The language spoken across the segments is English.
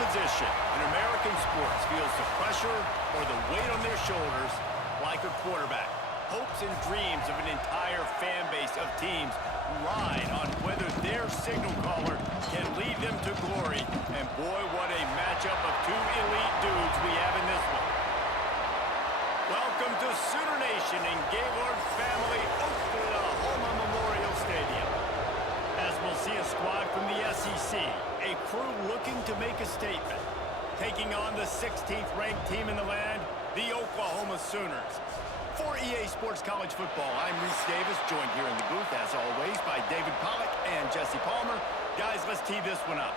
position in American sports feels the pressure or the weight on their shoulders like a quarterback. Hopes and dreams of an entire fan base of teams ride on whether their signal caller can lead them to glory. And boy, what a matchup of two elite dudes we have in this one. Welcome to Sooner Nation in Gaylord Family Oklahoma Memorial Stadium. As we'll see a squad from the SEC, a crew looking to make a statement. Taking on the 16th ranked team in the land, the Oklahoma Sooners. For EA Sports College Football, I'm Reese Davis, joined here in the booth, as always, by David Pollack and Jesse Palmer. Guys, let's tee this one up.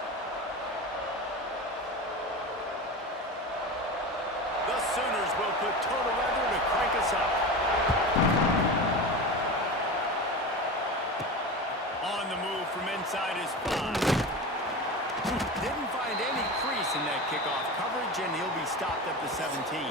The Sooners will put total weather to crank us up. On the move from inside his 5. Didn't find any crease in that kickoff coverage, and he'll be stopped at the 17.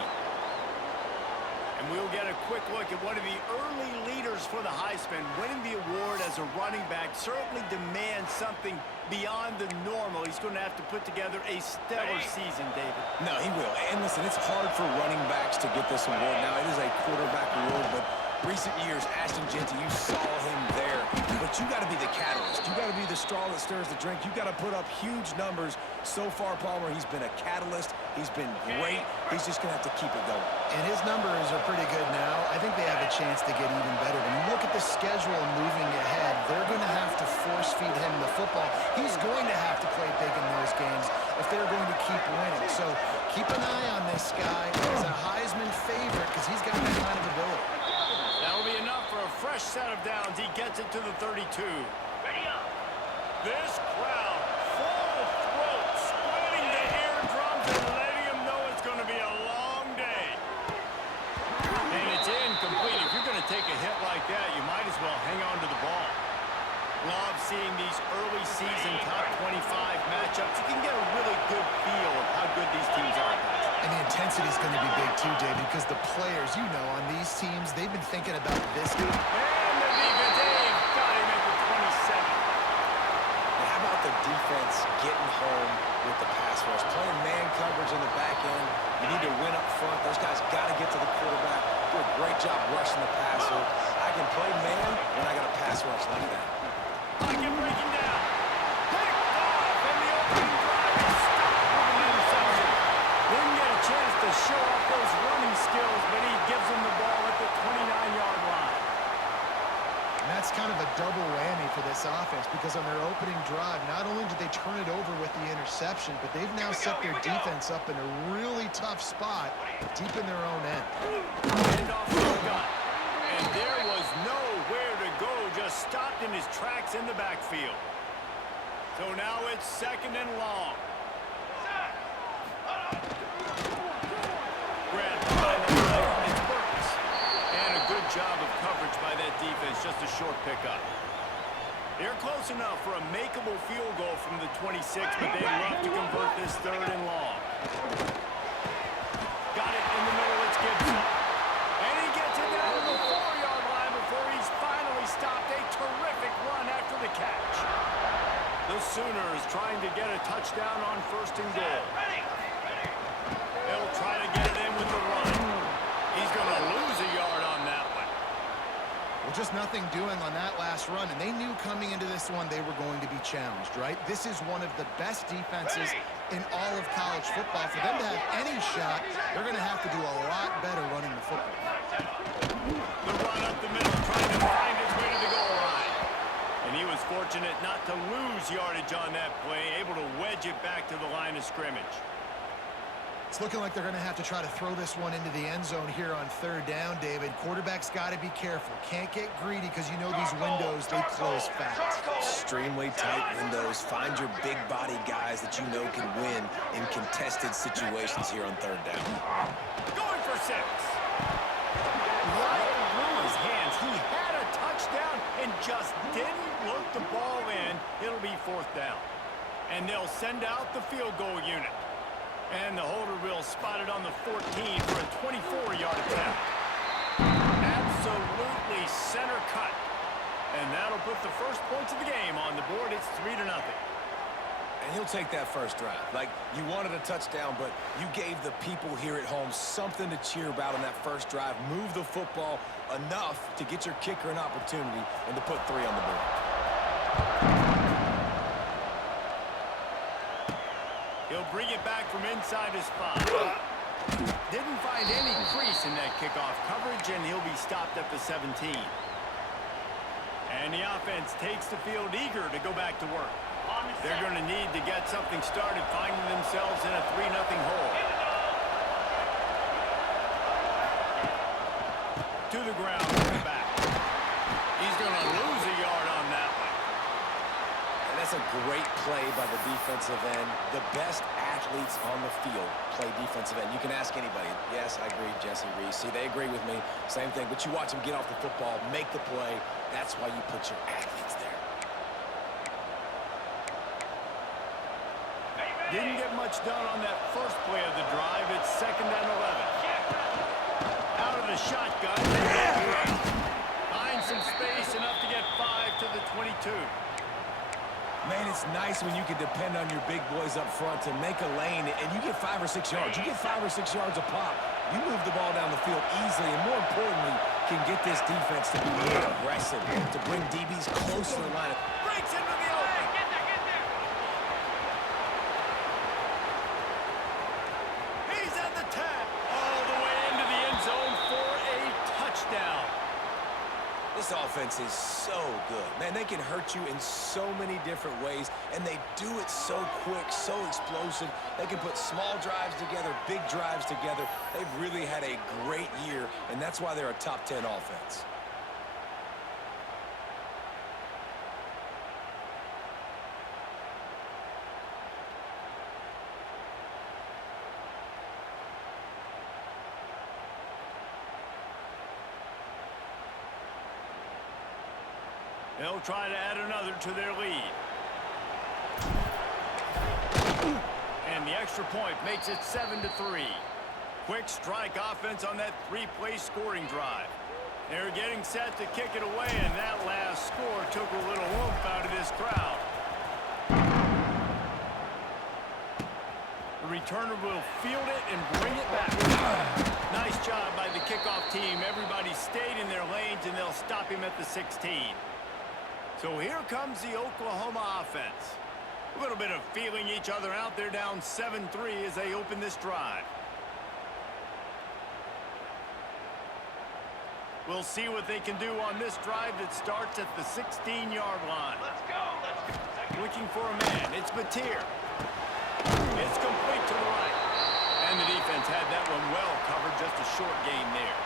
And we'll get a quick look at one of the early leaders for the Heisman. Winning the award as a running back certainly demands something beyond the normal. He's going to have to put together a stellar season, David. No, he will. And listen, it's hard for running backs to get this award. Now, it is a quarterback award, but recent years, Ashton Jeanty, you saw him there. But you got to be the catalyst. You got to be the straw that stirs the drink. You got to put up huge numbers. So far, Palmer, he's been a catalyst. He's been great. He's just going to have to keep it going. And his numbers are pretty good now. I think they have a chance to get even better. When you look at the schedule moving ahead, they're going to have to force-feed him the football. He's going to have to play big in those games if they're going to keep winning. So keep an eye on this guy as a Heisman favorite because he's got that kind of ability. That'll be enough for a fresh set of downs. He gets it to the 32. This crowd, full throat, splitting the eardrums and letting him know it's going to be a long day. And it's incomplete. If you're going to take a hit like that, you might as well hang on to the ball. Love seeing these early season top 25 matchups. You can get a really good feel of how good these teams are. And the intensity is going to be big too, David, because the players, you know, on these teams, they've been thinking about this dude. And the defense, Dave, got him at the 27. And how about the defense getting home with the pass rush? Playing man coverage in the back end. You need to win up front. Those guys got to get to the quarterback. Do a great job rushing the passer. I can play man when I got a pass rush like that. Pocket breaking down. Picked off, and the opening drive is stopped with an interception. Didn't get a chance to show off those running skills, but he gives him the ball at the 29-yard line. And that's kind of a double whammy for this offense because on their opening drive, not only did they turn it over with the interception, but they've now set their defense up in a really tough spot deep in their own end. Hand off to the gun. And there was nowhere to go, just stopped in his tracks in the backfield. So now it's 2nd and long. Grab by the player, it's Burks. And a good job of coverage by that defense, just a short pickup. They're close enough for a makeable field goal from the 26, but they'd love to convert this 3rd and long. Got it in the middle, it's Gibson. And he gets it down to the 4-yard line before he's finally stopped. A terrific run after the catch. The Sooners trying to get a touchdown on 1st and goal. They'll try to get it in with the run. He's going to lose a yard on that one. Well, just nothing doing on that last run, and they knew coming into this one they were going to be challenged, right? This is one of the best defenses in all of college football. For them to have any shot, they're going to have to do a lot better running the football. The run up the middle, trying to find his way to the goal line. And he was fortunate not to lose yardage on that play, able to wedge it back to the line of scrimmage. It's looking like they're going to have to try to throw this one into the end zone here on 3rd down, David. Quarterback's got to be careful. Can't get greedy because you know these windows, they close fast. Extremely tight windows. Find your big body guys that you know can win in contested situations here on 3rd down. Going for 6. Right through his hands. He had a touchdown and just didn't look the ball in. It'll be 4th down. And they'll send out the field goal unit. And the holder will spot it on the 14 for a 24-yard attempt. Absolutely center cut. And that'll put the first points of the game on the board. It's 3-0. And he'll take that first drive. Like, you wanted a touchdown, but you gave the people here at home something to cheer about on that first drive. Move the football enough to get your kicker an opportunity and to put 3 on the board. He'll bring it back from inside his spot. Didn't find any crease in that kickoff coverage, and he'll be stopped at the 17. And the offense takes the field eager to go back to work. They're going to need to get something started, finding themselves in a 3-0 hole. To the ground, back. He's going to lose a yard on that one. And that's a great play by the defensive end. The best athletes on the field play defensive end. You can ask anybody. Yes, I agree, Jesse Reese. See, they agree with me. Same thing. But you watch them get off the football, make the play. That's why you put your athletes there. Didn't get much done on that first play of the drive. It's 2nd and 11. Out of the shotgun. Finds some space, enough to get 5 to the 22. Man, it's nice when you can depend on your big boys up front to make a lane, and you get 5 or 6 yards. You get 5 or 6 yards a pop. You move the ball down the field easily, and more importantly, can get this defense to be more aggressive, to bring DBs close to the line. Breaks into the open. Get there. He's at the 10. All the way into the end zone for a touchdown. This offense is so good. Man, they can hurt you in so many different ways, and they do it so quick, so explosive. They can put small drives together, big drives together. They've really had a great year, and that's why they're a top 10 offense. They'll try to add another to their lead. And the extra point makes it 7-3. Quick strike offense on that 3-play scoring drive. They're getting set to kick it away, and that last score took a little oomph out of this crowd. The returner will field it and bring it back. Nice job by the kickoff team. Everybody stayed in their lanes, and they'll stop him at the 16. So here comes the Oklahoma offense. A little bit of feeling each other out. They're down 7-3 as they open this drive. We'll see what they can do on this drive that starts at the 16-yard line. Let's go. Looking for a man. It's Batir. It's complete to the right. And the defense had that one well covered. Just a short gain there.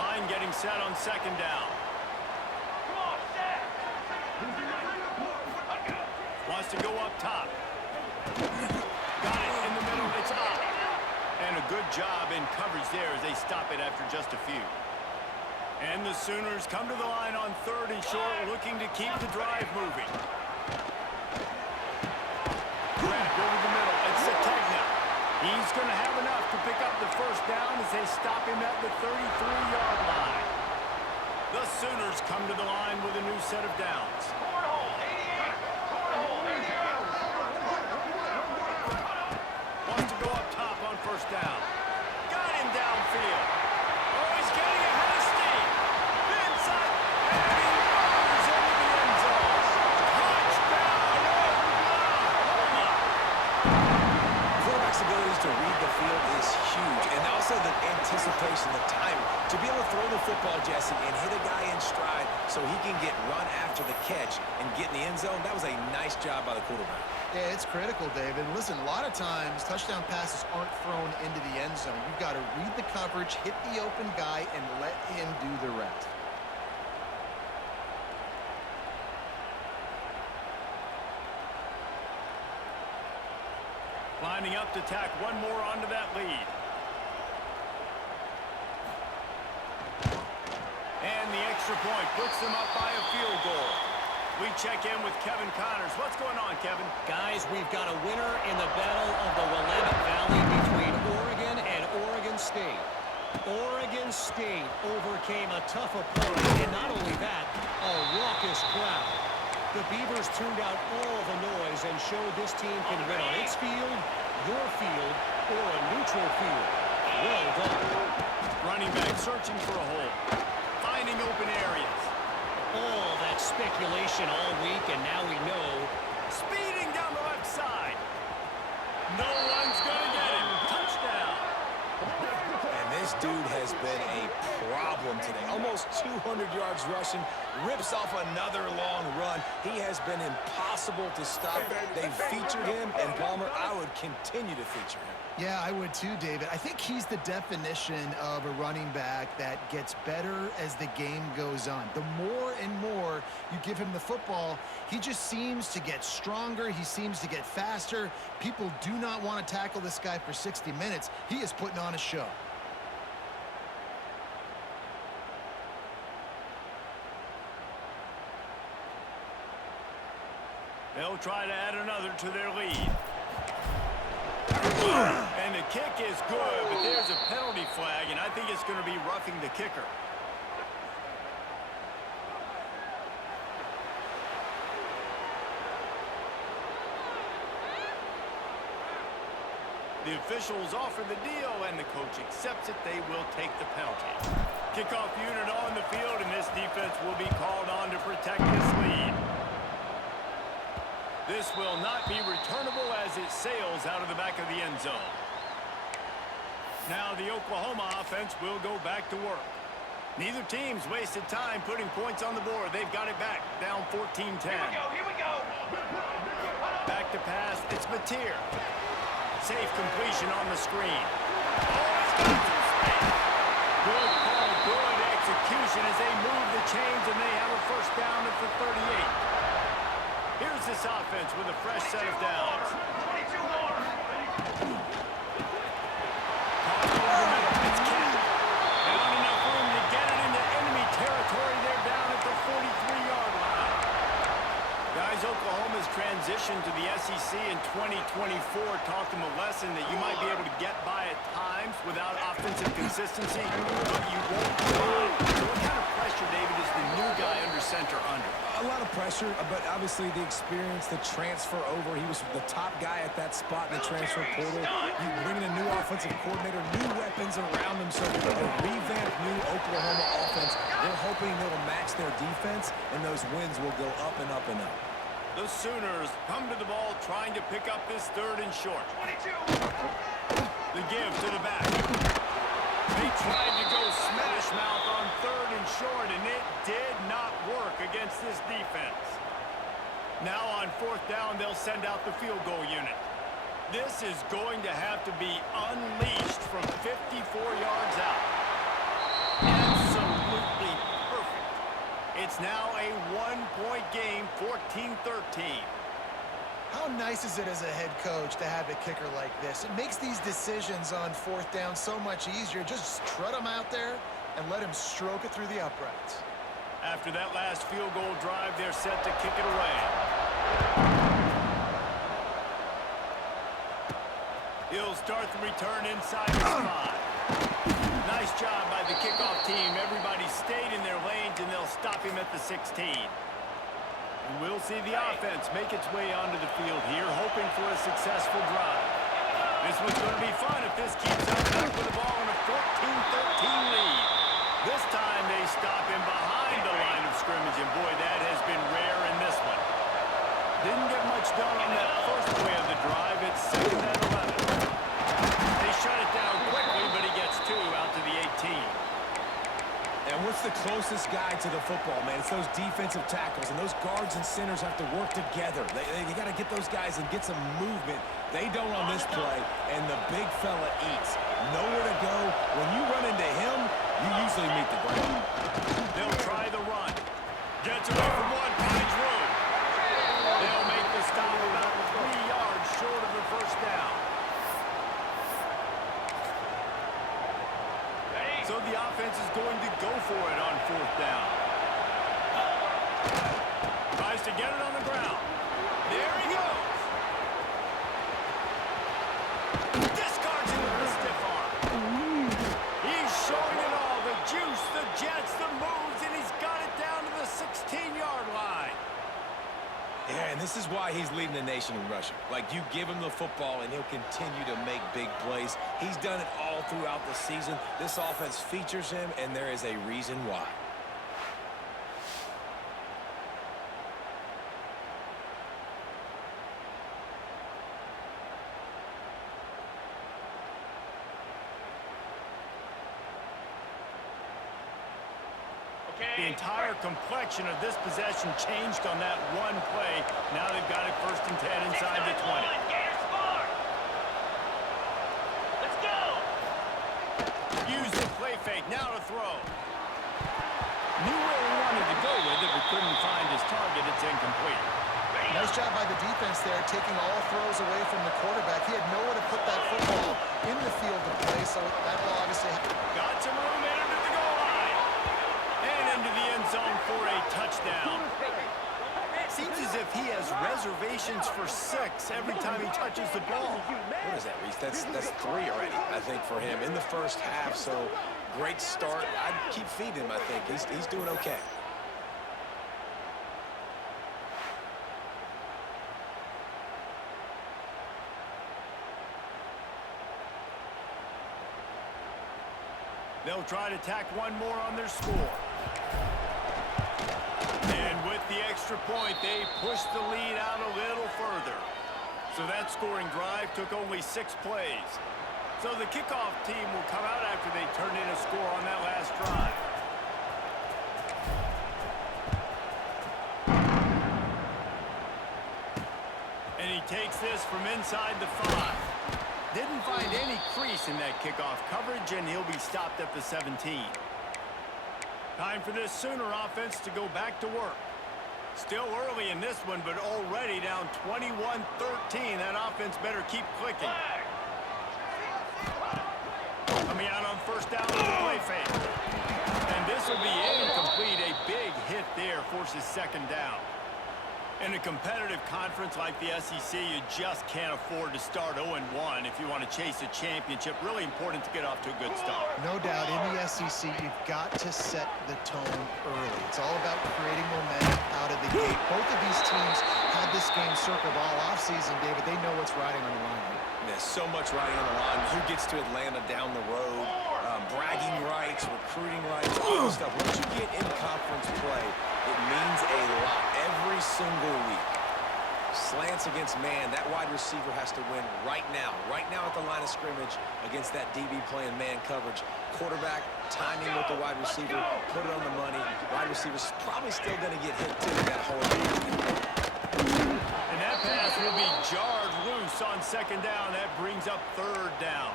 Line getting set on 2nd down. Wants to go up top. Got it in the middle. It's up. And a good job in coverage there as they stop it after just a few. And the Sooners come to the line on 3rd and short, looking to keep the drive moving. Grab over the middle. It's Sategna. He's going to have enough to pick up the first down as they stop him at the 33-yard line. The Sooners come to the line with a new set of downs. Wants to go up top on 1st down. Got him downfield. Oh, he's getting ahead of steam. Inside. And he runs into the end zone. Touchdown, Oklahoma. Quarterback's abilities to read the field is huge, and also the anticipation, the time to be able to throw the football, Jesse, and hit a guy in stride so he can get run after the catch and get in the end zone. That was a nice job by the quarterback. Yeah, it's critical, David. Listen, a lot of times touchdown passes aren't thrown into the end zone. You've got to read the coverage, hit the open guy, and let him do the rest. Lining up to tack one more onto that lead. And the extra point puts them up by a field goal. We check in with Kevin Connors. What's going on, Kevin? Guys, we've got a winner in the battle of the Willamette Valley between Oregon and Oregon State. Oregon State overcame a tough opponent, and not only that, a raucous crowd. The Beavers tuned out all the noise and showed this team can win on its field, your field, or a neutral field. Well done. Running back searching for a hole. Finding open areas. All that speculation all week, and now we know. Speeding down the left side. No one's going to get him. Touchdown. And this dude has been a problem today. Almost 200 yards rushing. Rips off another long run. He has been impossible to stop. They've featured him, and Palmer, I would continue to feature him. Yeah, I would too, David. I think he's the definition of a running back that gets better as the game goes on. The more and more you give him the football, he just seems to get stronger. He seems to get faster. People do not want to tackle this guy for 60 minutes. He is putting on a show. They'll try to add another to their lead. And the kick is good, but there's a penalty flag, and I think it's going to be roughing the kicker. The officials offer the deal, and the coach accepts it. They will take the penalty. Kickoff unit on the field, and this defense will be called on to protect this lead. This will not be returnable as it sails out of the back of the end zone. Now the Oklahoma offense will go back to work. Neither team's wasted time putting points on the board. They've got it back, down 14-10. Here we go. Back to pass, it's Mateer. Safe completion on the screen. Oh, he's got some space. Good call, good execution as they move the chains, and they have a first down at the 38. Here's this offense with a fresh set of downs. 22 more. It's Cat. Not enough room to get it into enemy territory. They're down at the 43-yard line. Guys, Oklahoma's transition to the SEC in 2024 taught them a lesson that you might be able to get by at times without offensive consistency, but you won't run. So what kind of pressure, David, is the new guy under center under? A lot of pressure, but obviously the experience, the transfer over. He was the top guy at that spot in the transfer portal. You bring in a new offensive coordinator, new weapons around him, so a revamped new Oklahoma offense. They're hoping they'll match their defense, and those wins will go up and up and up. The Sooners come to the ball trying to pick up this third and short. 22. The give to the back. They tried to go smash mouth on third and short, and it did not work against this defense. Now on fourth down, they'll send out the field goal unit. This is going to have to be unleashed from 54 yards out. Absolutely perfect. It's now a one-point game, 14-13. How nice is it as a head coach to have a kicker like this? It makes these decisions on fourth down so much easier. Just strut him out there and let him stroke it through the uprights. After that last field goal drive, they're set to kick it away. He'll start the return inside the spot. Nice job by the kickoff team. Everybody stayed in their lanes, and they'll stop him at the 16. And we'll see the offense make its way onto the field here, hoping for a successful drive. This one's going to be fun if this keeps up. Back with the ball in a 14-13 lead. This time they stop him behind the line of scrimmage, and boy, that has been rare in this one. Didn't get much done on that first play of the drive. It's second and 11. They shut it down quickly, but he gets two out to the 18. And what's the closest guy to the football, man? It's those defensive tackles, and those guards and centers have to work together. They got to get those guys and get some movement. They don't on this play, and the big fella eats. Nowhere to go. When you run into him, you usually meet the ground. They'll try the run. Gets away from one, finds room. They'll make the stop about 3 yards short of the first down. So the offense is going to go for it on fourth down. Tries to get it on the ground. There he goes. Discards it with a stiff arm. He's showing it all. The juice, the jets, the moves, and he's got it down to the 16-yard line. why he's leading the nation in rushing. Like, you give him the football, and he'll continue to make big plays. He's done it all throughout the season. This offense features him, and there is a reason why. The entire complexion of this possession changed on that one play. Now they've got it 1st and 10 inside the 20. Let's go! Use the play fake. Now to throw. Knew where he wanted to go with it, but couldn't find his target. It's incomplete. Nice job by the defense there, taking all throws away from the quarterback. He had nowhere to put that football in the field to play, so that ball obviously... Got some room in under the goal line. And into the end zone for a touchdown. Seems as if he has reservations for 6 every time he touches the ball. What is that, Reese? That's 3 already, I think, for him in the first half. So, great start. I'd keep feeding him, I think. He's doing okay. They'll try to tack one more on their score. And with the extra point, they push the lead out a little further. So that scoring drive took only 6 plays. So the kickoff team will come out after they turn in a score on that last drive. And he takes this from inside the 5. Didn't find any crease in that kickoff coverage, and he'll be stopped at the 17. Time for this Sooner offense to go back to work. Still early in this one, but already down 21-13. That offense better keep clicking. Coming out on 1st down with the play fake. And this will be incomplete. A big hit there forces 2nd down. In a competitive conference like the SEC, you just can't afford to start 0-1 if you want to chase a championship. Really important to get off to a good start. No doubt, in the SEC, you've got to set the tone early. It's all about creating momentum out of the gate. Both of these teams had this game circled all offseason, David. They know what's riding on the line. There's so much riding on the line. Who gets to Atlanta down the road? Bragging rights, recruiting rights, all this stuff. Once you get in conference play, it means a lot every single week. Slants against man, that wide receiver has to win right now at the line of scrimmage against that DB playing man coverage. Quarterback, timing with the wide receiver, put it on the money. Wide receiver's probably still going to get hit too. That whole And that pass will be jarred loose on 2nd down. That brings up 3rd down.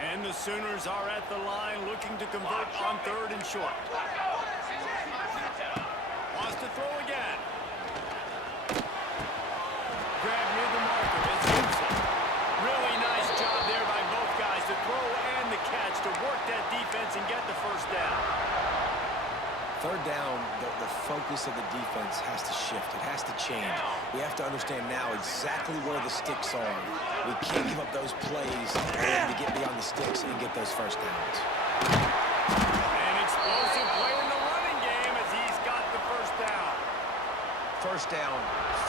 And the Sooners are at the line looking to convert on 3rd and short. Wants to throw again. Grab near the marker. It's Gibson. Really nice job there by both guys to throw and the catch to work that defense and get the 1st down. 3rd down, the focus of the defense has to shift. It has to change. We have to understand now exactly where the sticks are. We can't give up those plays to get beyond the sticks and get those 1st downs. An explosive play in the running game as he's got the 1st down. 1st down,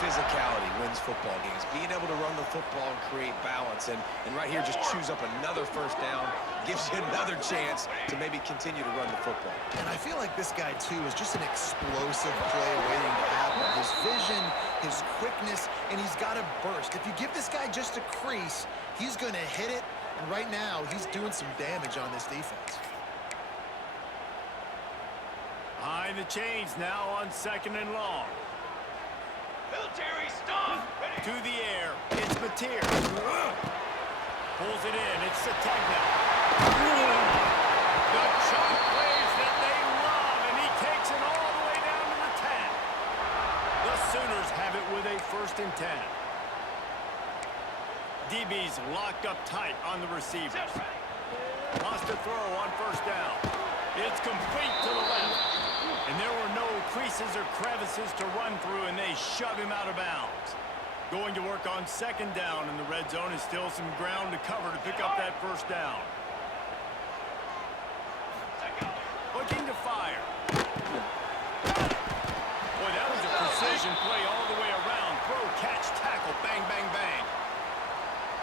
physicality wins football games. Being able to run the football and create balance. And right here, just choose up another 1st down. Gives you another chance to maybe continue to run the football. And I feel like this guy, too, is just an explosive play waiting to happen. His vision, his quickness, and he's got a burst. If you give this guy just a crease, he's going to hit it. And right now, he's doing some damage on this defense. Behind the chains now on 2nd and long. Military stop! Ready! To the air. It's Mateer. Pulls it in. It's Sategna. The chunk plays that they love, and he takes it all the way down to the 10. The Sooners have it with a 1st and 10. DB's locked up tight on the receivers. Wants to throw on 1st down. It's complete to the left. And there were no creases or crevices to run through, and they shove him out of bounds. Going to work on 2nd down in the red zone is still some ground to cover to pick up that 1st down. Looking to fire. Boy, that was a precision play all the way around. Throw, catch,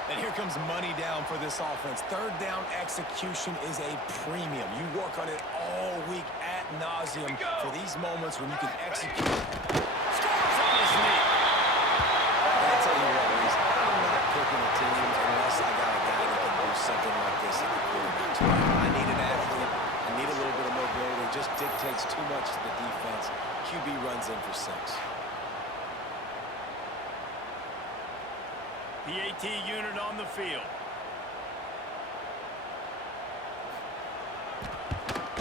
And here comes money down for this offense. Third down execution is a premium. You work on it all week ad nauseum for these moments when you can execute. Scores on his knee. I'll tell you what, Reese, I'm not picking the teams unless I got a guy that can do something like this at the quarterback spot. I need an athlete. I need a little bit of mobility. It just dictates too much to the defense. QB runs in for 6. PAT unit on the field.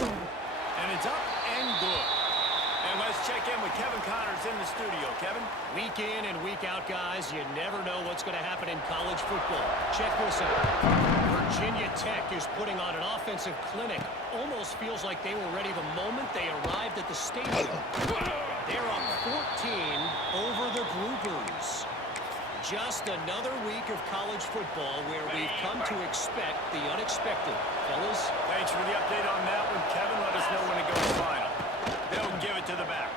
And it's up and good. And let's check in with Kevin Connors in the studio. Kevin? Week in and week out, guys, you never know what's going to happen in college football. Check this out. Virginia Tech is putting on an offensive clinic. Almost feels like they were ready the moment they arrived at the stadium. They're up 14 over the Groupers. Just another week of college football where we've come to expect the unexpected. Fellas? Thanks for the update on that one, Kevin. Let us know when it goes final. They'll give it to the back.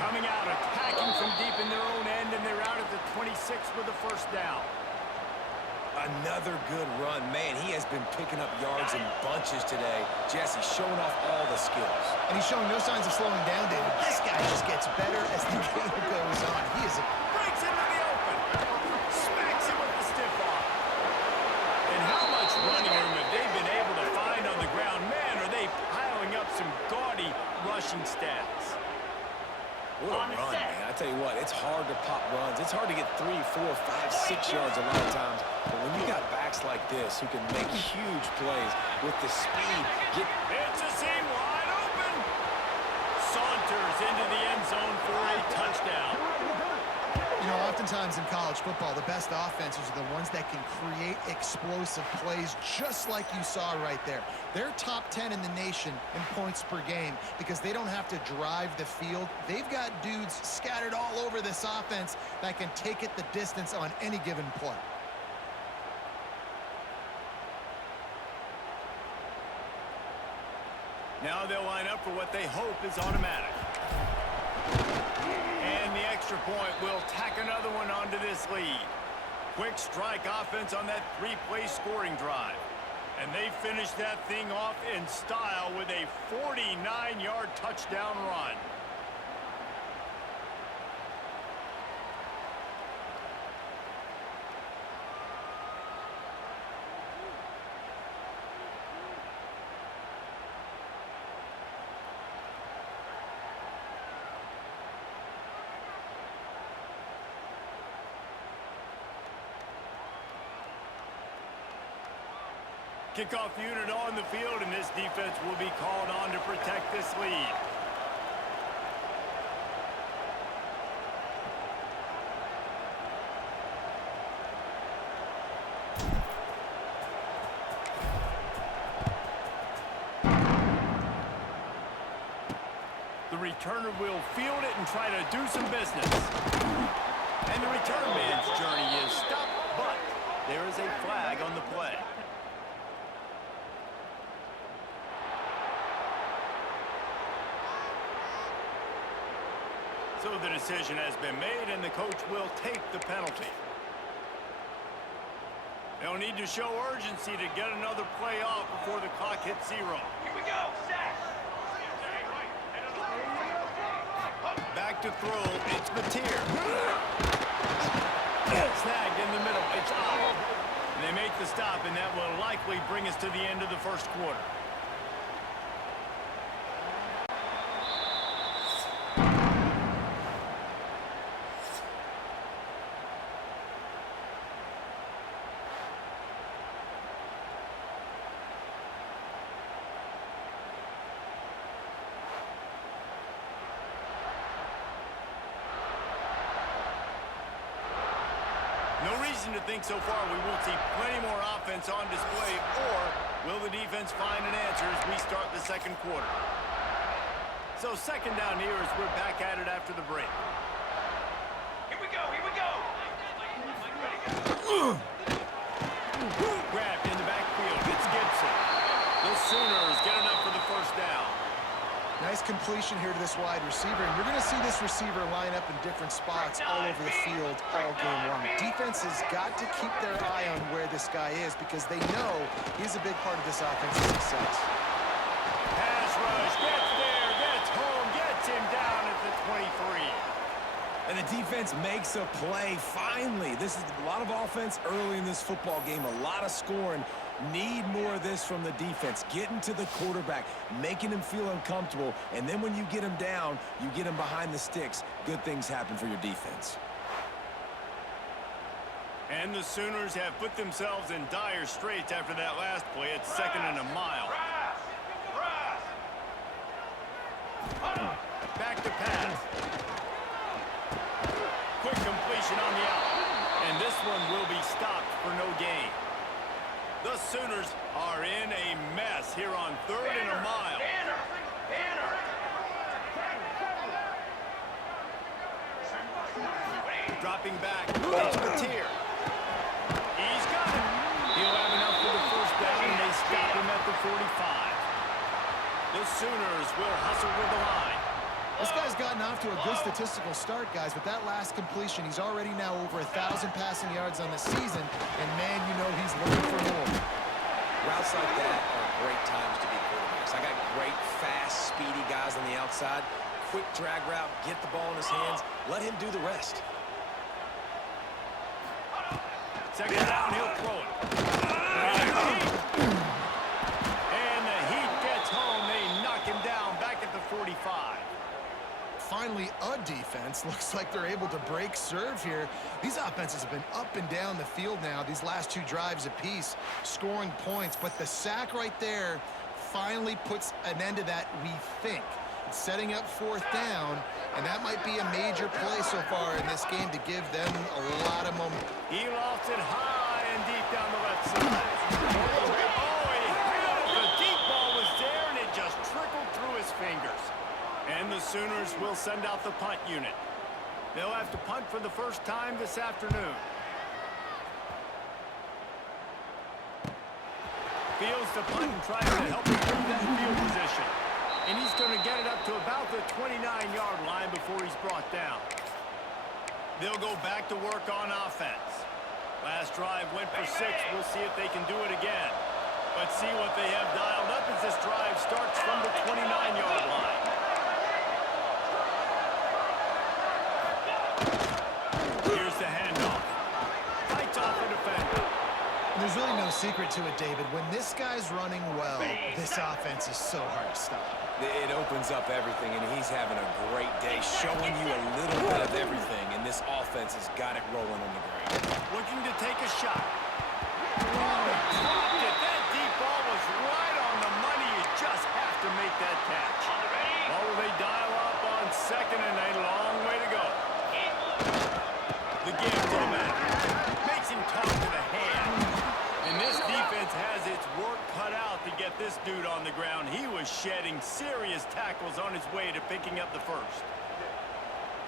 Coming out, attacking from deep in their own end, and they're out at the 26 with the first down. Another good run. Man, he has been picking up yards in bunches today. Jesse showing off all the skills. And he's showing no signs of slowing down, David. This guy just gets better as the game goes on. He is a... Breaks into the open. Smacks him with the stiff arm. And how much running room have they been able to find on the ground? Man, are they piling up some gaudy rushing stats. What a run, man. I tell you what, it's hard to pop runs. It's hard to get 3, 4, 5, 6 yards a lot of times. But when you got backs like this who can make huge plays with the speed, It's a seam wide open. Saunters into the end zone for a touchdown. You know, oftentimes in college football, the best offenses are the ones that can create explosive plays just like you saw right there. They're top 10 in the nation in points per game because they don't have to drive the field. They've got dudes scattered all over this offense that can take it the distance on any given play. Now they'll line up for what they hope is automatic. And the extra point will tack another one onto this lead. Quick strike offense on that 3-play scoring drive. And they finish that thing off in style with a 49-yard touchdown run. Kickoff unit on the field, and this defense will be called on to protect this lead. The returner will field it and try to do some business. And the return man's journey is stopped, but there is a flag on the play. So the decision has been made, and the coach will take the penalty. They'll need to show urgency to get another play off before the clock hits 0. Here we go, sack. Back to throw, it's Mateer. Snagged in the middle, it's out. And they make the stop, and that will likely bring us to the end of the first quarter. No reason to think so far we won't see plenty more offense on display, or will the defense find an answer as we start the second quarter? So second down here as we're back at it after the break. Here we go, here we go. Grabbed in the backfield, it's Gibson. The Sooners get enough for the first down. Nice last completion here to this wide receiver, and you're going to see this receiver line up in different spots all over the field all game long. Defense has got to keep their eye on where this guy is because they know he's a big part of this offense's success. Pass rush, gets there, gets home, gets him down at the 23. And the defense makes a play, finally. This is a lot of offense early in this football game, a lot of scoring. Need more of this from the defense. Getting to the quarterback, making him feel uncomfortable, and then when you get him down, you get him behind the sticks. Good things happen for your defense. And the Sooners have put themselves in dire straits after that last play. It's 2nd and a mile. Back to pass. Quick completion on the out. And this one will be stopped for no gain. The Sooners are in a mess here on 3rd and a mile. Dropping back. It's Mateer. He's got it. He'll have enough for the first down, and they stop him at the 45. The Sooners will hustle with the line. This guy's gotten off to a good statistical start, guys. With that last completion, he's already now over 1,000 passing yards on the season, and man, you know he's looking for more. Routes like that are great times to be quarterbacks. I got great, fast, speedy guys on the outside. Quick drag route, get the ball in his hands, let him do the rest. 2nd down, he'll throw it. And the Heat gets home. They knock him down back at the 45. Finally, a defense. Looks like they're able to break serve here. These offenses have been up and down the field now, these last 2 drives apiece, scoring points. But the sack right there finally puts an end to that, we think. It's setting up 4th down, and that might be a major play so far in this game to give them a lot of momentum. He lofts it high and deep down the left side. Oh, he had it. The deep ball was there, and it just trickled through his fingers. And the Sooners will send out the punt unit. They'll have to punt for the first time this afternoon. Fields the punt and tries to help improve that field position. And he's going to get it up to about the 29-yard line before he's brought down. They'll go back to work on offense. Last drive went for 6. We'll see if they can do it again. But see what they have dialed up as this drive starts from the 29-yard line. Here's the handoff. Fights off the defender. There's really no secret to it, David. When this guy's running well, this offense is so hard to stop. It opens up everything, and he's having a great day, showing you a little bit of everything, and this offense has got it rolling on the ground. Looking to take a shot. Dropped it. That deep ball was right on the money. You just have to make that catch. Oh, they dial up on 2nd and a long way to go. The give to the man. Makes him talk to the hand. And this defense has its work cut out to get this dude on the ground. He was shedding serious tackles on his way to picking up the first.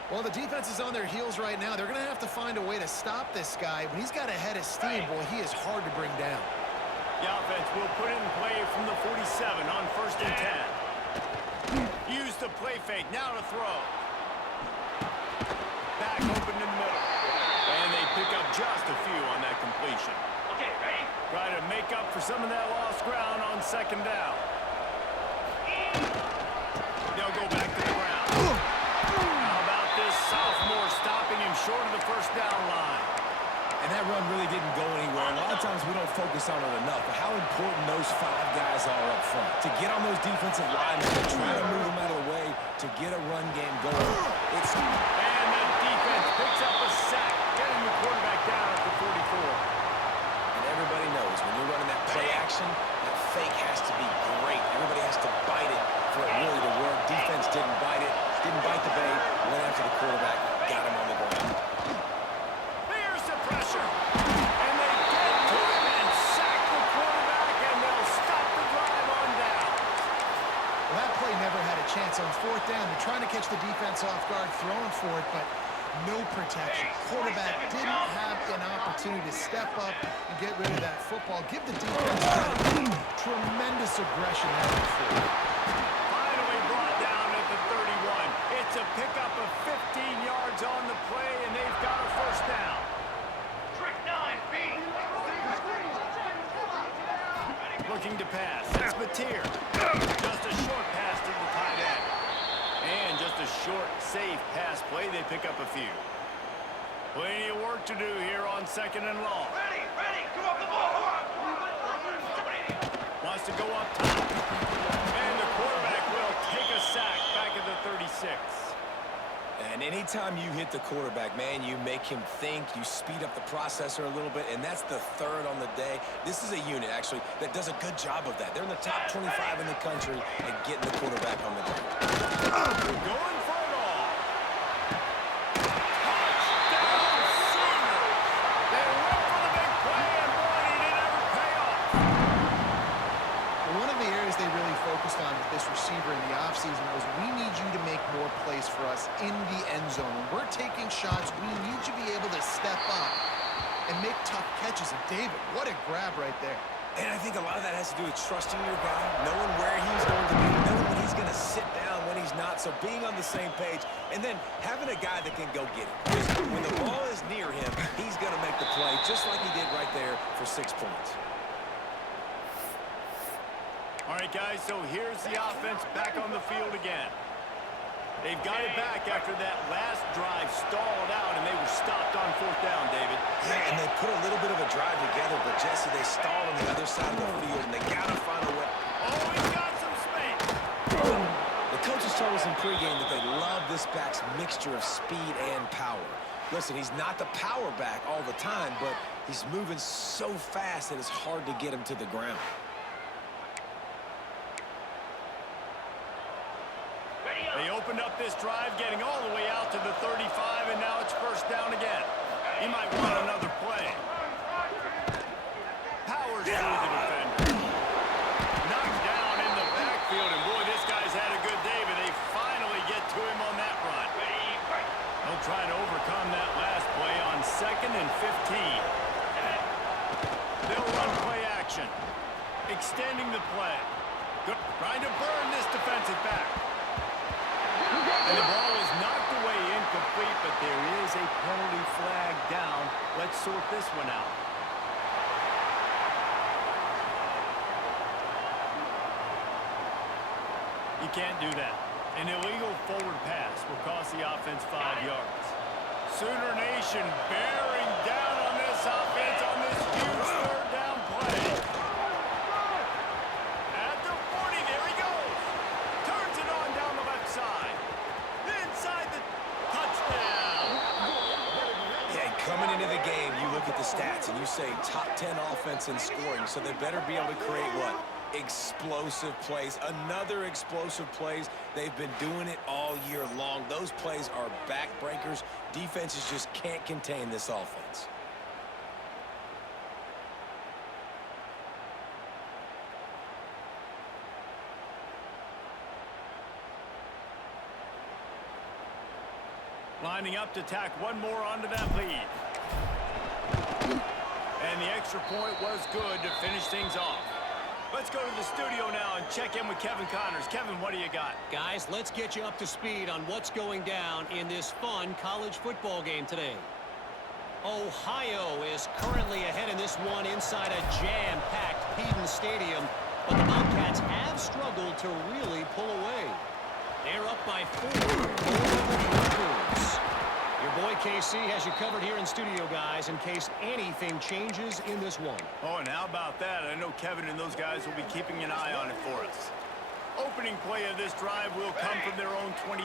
Well, the defense is on their heels right now. They're going to have to find a way to stop this guy. When he's got a head of steam, boy, he is hard to bring down. The offense will put it in play from the 47 on 1st and 10. Use the play fake. Now to throw. Back open in the middle. And they pick up just a few on that completion. Okay, ready? Try to make up for some of that lost ground on 2nd down. They'll go back to the ground. How about this sophomore stopping him short of the 1st down line? And that run really didn't go anywhere. A lot of times we don't focus on it enough, but how important those 5 guys are up front. To get on those defensive linemen and try to move them out of the way to get a run game going. And the defense picks up a sack, getting the quarterback down at the 44. And everybody knows when you're running that play action, that fake has to be great. Everybody has to bite it for it really to work. Defense didn't bite it, didn't bite the bait, went after the quarterback, got him on the ground. Here's the pressure. And they get to him and sack the quarterback, and they'll stop the drive on down. Well, that play never had a chance on 4th down. They're trying to catch the defense off guard, throwing for it, but no protection. Quarterback didn't have an opportunity to step up and get rid of that football. Give the defense credit. Tremendous aggression there before. Finally brought down pick up a 15 yards on the play, and they've got a first down. Trick 9, B. Looking to pass. That's Mateer. Just a short pass to the tight end. And just a short, safe pass play. They pick up a few. Plenty of work to do here on second and long. Ready, ready. Come up the ball. Wants to go up top. And the quarterback will take a sack back at the 36. And anytime you hit the quarterback, man, you make him think, you speed up the processor a little bit, and that's the third on the day. This is a unit, actually, that does a good job of that. They're in the top 25 in the country at getting the quarterback on the ground. Going for it all. Touchdown, Sooners! They went for the big play, and boy, did it ever pay off. One of the areas they really focused on with this receiver in the offseason was we need you to make more plays for us in the end zone. When we're taking shots, we need you to be able to step up and make tough catches. And David, what a grab right there. And I think a lot of that has to do with trusting your guy, knowing where he's going to be, knowing when he's going to sit down, when he's not. So being on the same page, and then having a guy that can go get it. Just when the ball is near him, he's going to make the play, just like he did right there for 6 points. All right, guys, so here's the offense back on the field again. They've got it back after that last drive stalled out, and they were stopped on fourth down, David. Yeah, and they put a little bit of a drive together, but, Jesse, they stalled on the other side of the field, and they got to find a way. Oh, he's got some space. The coaches told us in pregame that they love this back's mixture of speed and power. Listen, he's not the power back all the time, but he's moving so fast that it's hard to get him to the ground. They opened up this drive, getting all the way out to the 35, and now it's first down again. He might want another play. Powers through the defender. Knocked down in the backfield, and boy, this guy's had a good day, but they finally get to him on that run. They'll try to overcome that last play on 2nd and 15. They'll run play action, extending the play. Good. Trying to burn this defensive back. And the ball is knocked away incomplete, but there is a penalty flag down. Let's sort this one out. You can't do that. An illegal forward pass will cost the offense 5 yards. Sooner Nation bearing down on this offense on this huge third down play. At the 40, there he goes. Turns it on down the left side. Inside the touchdown. Yeah, coming into the game, you look at the stats and you say top 10 offense in scoring, so they better be able to create what? Explosive plays. Another explosive plays. They've been doing it all year long. Those plays are backbreakers. Defenses just can't contain this offense. Lining up to tack one more onto that lead. And the extra point was good to finish things off. Let's go to the studio now and check in with Kevin Connors. Kevin, what do you got? Guys, let's get you up to speed on what's going down in this fun college football game today. Ohio is currently ahead in this one inside a jam-packed Peden Stadium, but the Bobcats have struggled to really pull away. They're up by 4. Your boy KC has you covered here in studio, guys, in case anything changes in this one. Oh, and how about that? I know Kevin and those guys will be keeping an eye on it for us. Opening play of this drive will come from their own 23.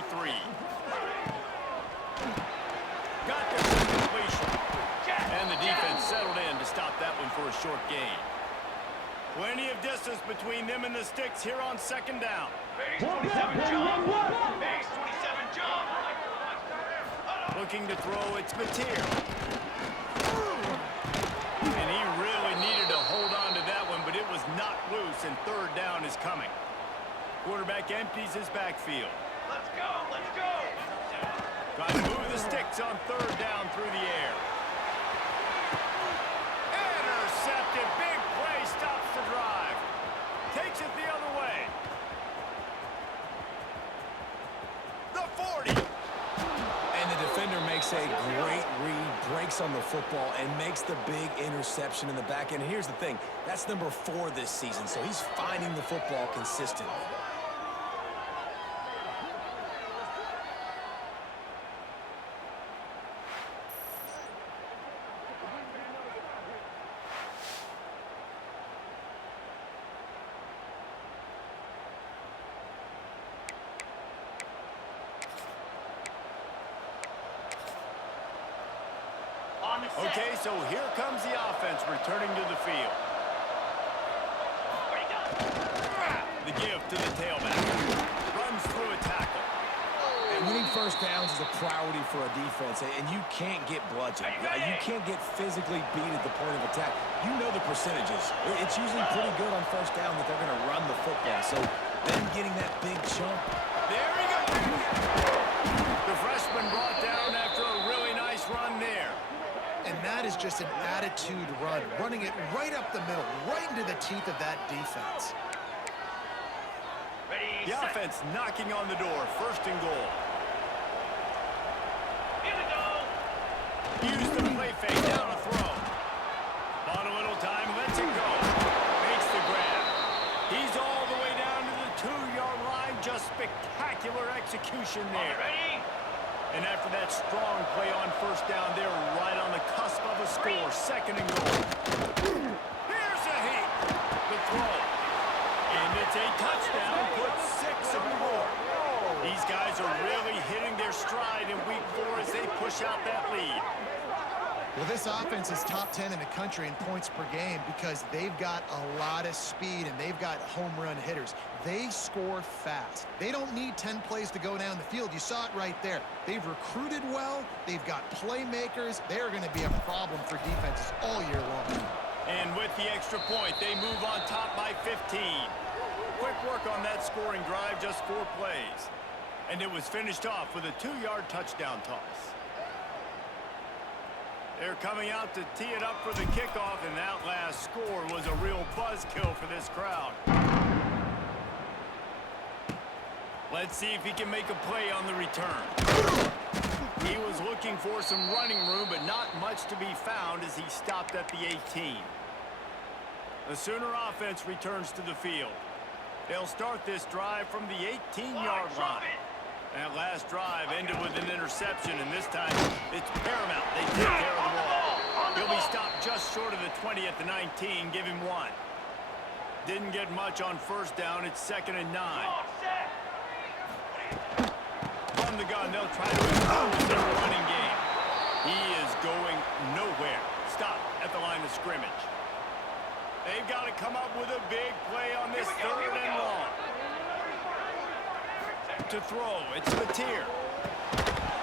Got their completion. And the defense settled in to stop that one for a short gain. Plenty of distance between them and the sticks here on second down. Base 27 jump. Base 27 jump. Looking to throw, it's Mateer. And he really needed to hold on to that one, but it was not loose, and third down is coming. Quarterback empties his backfield. Let's go, let's go. Trying to move the sticks on third down through the air. Intercepted, big play, stops the drive. Takes it the other way. The 40. makes a great read, breaks on the football, and makes the big interception in the back end. Here's the thing, that's number 4 this season, so he's finding the football consistently. Okay, so here comes the offense returning to the field. The give to the tailback. Runs through a tackle. And winning first downs is a priority for a defense, and you can't get bludgeoned. You can't get physically beat at the point of attack. You know the percentages. It's usually pretty good on first down that they're going to run the football. So them getting that big chunk. There he goes. The freshman brought down after a really nice run there. And that is just an attitude run, running it right up the middle, right into the teeth of that defense. The offense knocking on the door, 1st and goal. Here we go. Use the play fake down a throw. On a little time, lets it go. Makes the grab. He's all the way down to the 2-yard line. Just spectacular execution there. Ready? And after that strong play on first down, they're right on the cusp of a score. 2nd and goal. Here's a heat. The throw. And it's a touchdown. Puts 6 on the board. These guys are really hitting their stride in week 4 as they push out that lead. Well, this offense is top 10 in the country in points per game because they've got a lot of speed and they've got home run hitters. They score fast. They don't need 10 plays to go down the field. You saw it right there. They've recruited well. They've got playmakers. They're going to be a problem for defenses all year long. And with the extra point, they move on top by 15. Quick work on that scoring drive, just 4 plays. And it was finished off with a 2-yard touchdown toss. They're coming out to tee it up for the kickoff, and that last score was a real buzzkill for this crowd. Let's see if he can make a play on the return. He was looking for some running room, but not much to be found as he stopped at the 18. The Sooner offense returns to the field. They'll start this drive from the 18-yard line. That last drive ended with an interception, and this time it's paramount. They take care of the ball. He'll be stopped just short of the 20 at the 19. Give him 1. Didn't get much on first down. It's 2nd and 9. From the gun, they'll try to impose their running game. He is going nowhere. Stop at the line of scrimmage. They've got to come up with a big play on this 3rd and long. To throw, it's Mateer.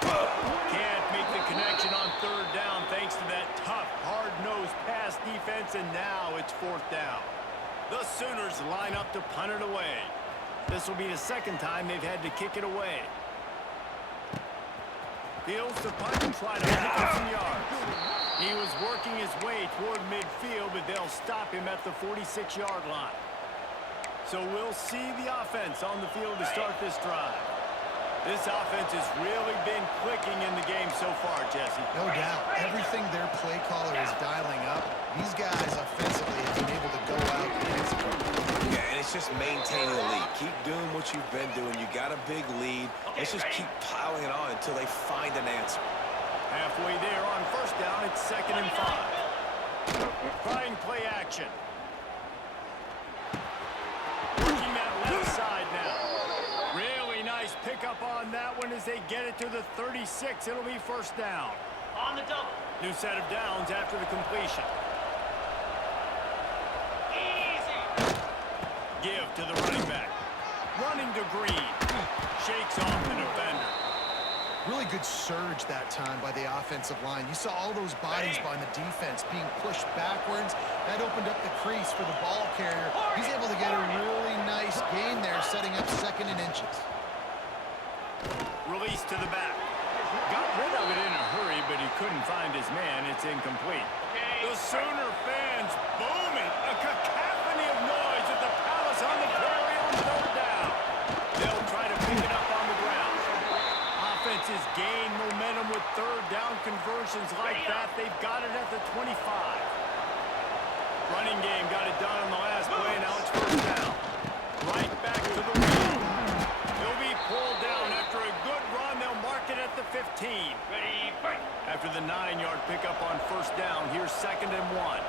Can't make the connection on 3rd down thanks to that tough, hard-nosed pass defense, and now it's 4th down. The Sooners line up to punt it away. This will be the 2nd time they've had to kick it away. Fields to punt and try to pick up some yards. He was working his way toward midfield, but they'll stop him at the 46-yard line. So we'll see the offense on the field to start this drive. This offense has really been clicking in the game so far, Jesse. No doubt. Everything their play caller is dialing up, these guys offensively have been able to go out and execute. Yeah, and it's just maintaining the lead. Keep doing what you've been doing. You got a big lead. Let's just keep piling it on until they find an answer. Halfway there on first down, it's 2nd and 5. Trying play action. Working that left side now. Really nice pickup on that one as they get it to the 36. It'll be 1st down. On the double. New set of downs after the completion. Easy. Give to the running back. Running to Green. Shakes off the defender. Really good surge that time by the offensive line. You saw all those bodies by the defense being pushed backwards. That opened up the crease for the ball carrier. He's able to get a really nice gain there, setting up 2nd and inches. Release to the back. Got rid of it in a hurry, but he couldn't find his man. It's incomplete. The Sooner fans booming. A cacophony of noise at the Palace on the Prairie on 3rd down. They'll try to pick it up on the ground. Offenses gain momentum with 3rd down conversions like that, they've got it at the 25. Running game got it done on the last play. Now it's first down. Right back to the wheel. He'll be pulled down after a good run. They'll mark it at the 15. Ready, fight. After the 9-yard pickup on first down, here's 2nd and 1.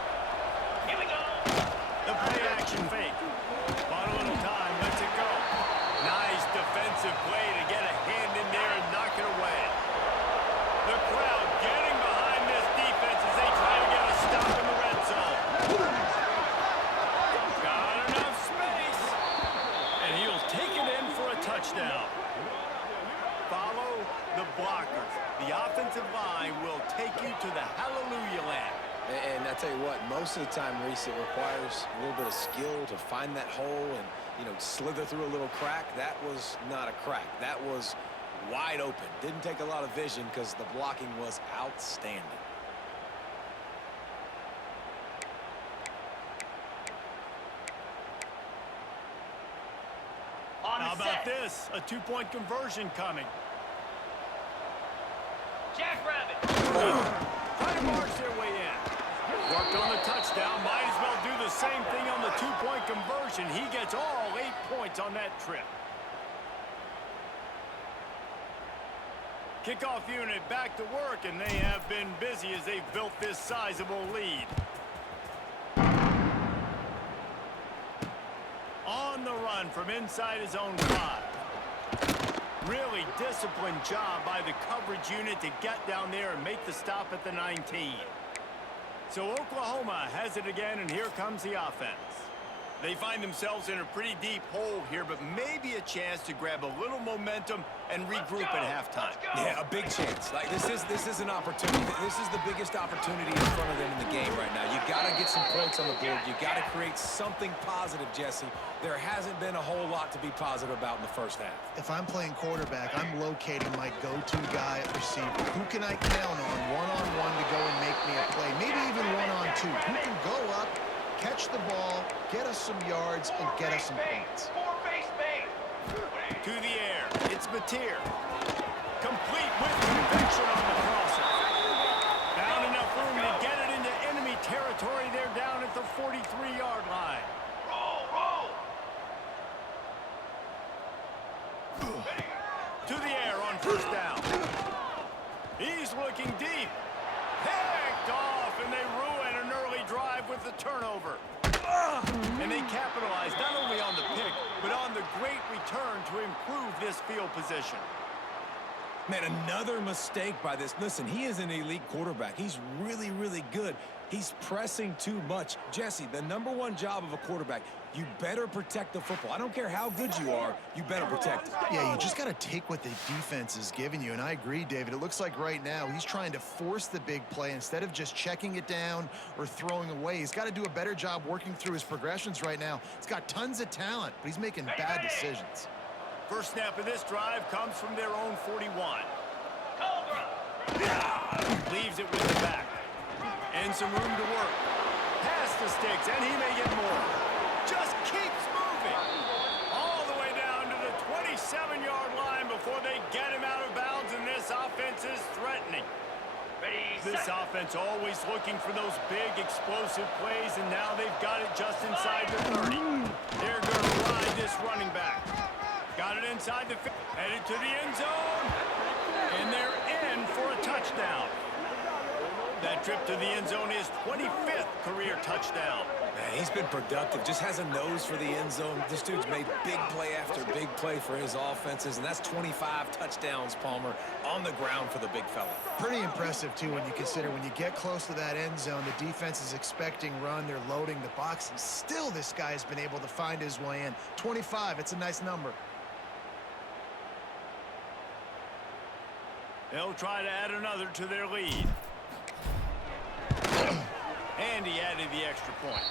Here we go. The play action fake. Bought a little time, lets it go. Nice defensive play to get a hand in there and knock it away. The crowd getting behind this defense as they try to get a stop in the red zone. Got enough space. And he'll take it in for a touchdown. Follow the blockers. The offensive line will take you to the hallelujah land. And I tell you what, most of the time, Reese, it requires a little bit of skill to find that hole and, slither through a little crack. That was not a crack. That was wide open. Didn't take a lot of vision because the blocking was outstanding. How about this? A 2-point conversion coming. Jackrabbit. Try to march their way in. Worked on the touchdown. Might as well do the same thing on the 2-point conversion. He gets all 8 points on that trip. Kickoff unit back to work, and they have been busy as they've built this sizable lead. On the run from inside his own 5. Really disciplined job by the coverage unit to get down there and make the stop at the 19. So Oklahoma has it again, and here comes the offense. They find themselves in a pretty deep hole here, but maybe a chance to grab a little momentum and regroup at halftime. Yeah, a big chance. Like this is an opportunity. This is the biggest opportunity in front of them in the game right now. You got to get some points on the board. You got to create something positive, Jesse. There hasn't been a whole lot to be positive about in the first half. If I'm playing quarterback, I'm locating my go-to guy at receiver. Who can I count on one-on-one to go and make me a play? Maybe even one-on-two. Who can go up, catch the ball, get us some yards, and get us some points. Four-base base. To the air. It's Mateer. Complete with conviction on the crosser. Found enough room to get it into enemy territory. They're down at the 43-yard line. Roll, roll. To the air on first down. He's looking deep. Picked off, and they ruin an early drive with the turnover. And they capitalize not only on the pick, but on the great return to improve this field position. Man, another mistake by this. Listen, he is an elite quarterback. He's really, really good. He's pressing too much. Jesse, the #1 job of a quarterback, you better protect the football. I don't care how good you are, you better protect it. Yeah, you just got to take what the defense is giving you, and I agree, David. It looks like right now he's trying to force the big play instead of just checking it down or throwing away. He's got to do a better job working through his progressions right now. He's got tons of talent, but he's making bad decisions. First snap of this drive comes from their own 41. Cobra. Leaves it with the back. And some room to work. Pass the sticks, and he may get more. Just keeps moving. All the way down to the 27-yard line before they get him out of bounds, and this offense is threatening. Ready, This set. offense always looking for those big, explosive plays, and now they've got it just inside the 30. They're going to ride this running back. Got it inside the 50. Headed to the end zone. And they're in for a touchdown. That trip to the end zone is 25th career touchdown. Man, he's been productive, just has a nose for the end zone. This dude's made big play after big play for his offenses, and that's 25 touchdowns, Palmer, on the ground for the big fella. Pretty impressive, too, when you consider when you get close to that end zone, the defense is expecting run, they're loading the box, and still this guy's been able to find his way in. 25, it's a nice number. They'll try to add another to their lead. And he added the extra point.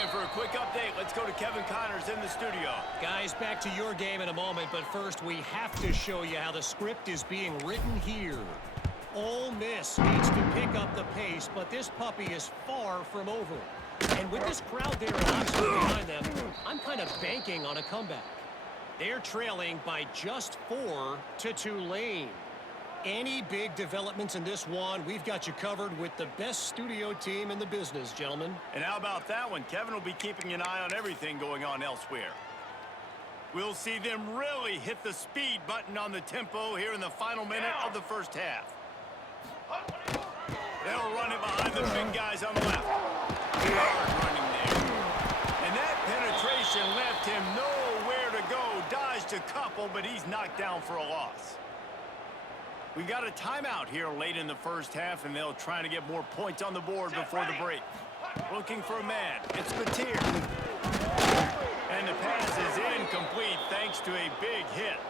And for a quick update, let's go to Kevin Connors in the studio. Guys, back to your game in a moment, but first we have to show you how the script is being written here. Ole Miss needs to pick up the pace, but this puppy is far from over. And with this crowd there in Oxford behind them, I'm kind of banking on a comeback. They're trailing by just 4 to Tulane. Any big developments in this one, we've got you covered with the best studio team in the business, gentlemen. And how about that one? Kevin will be keeping an eye on everything going on elsewhere. We'll see them really hit the speed button on the tempo here in the final minute of the first half. They'll run it behind the big guys on the left. Hard running there. And that penetration left him nowhere to go. Dodged a couple, but he's knocked down for a loss. We got a timeout here late in the first half, and they'll try to get more points on the board before the break. Looking for a man. It's Batir. And the pass is incomplete thanks to a big hit.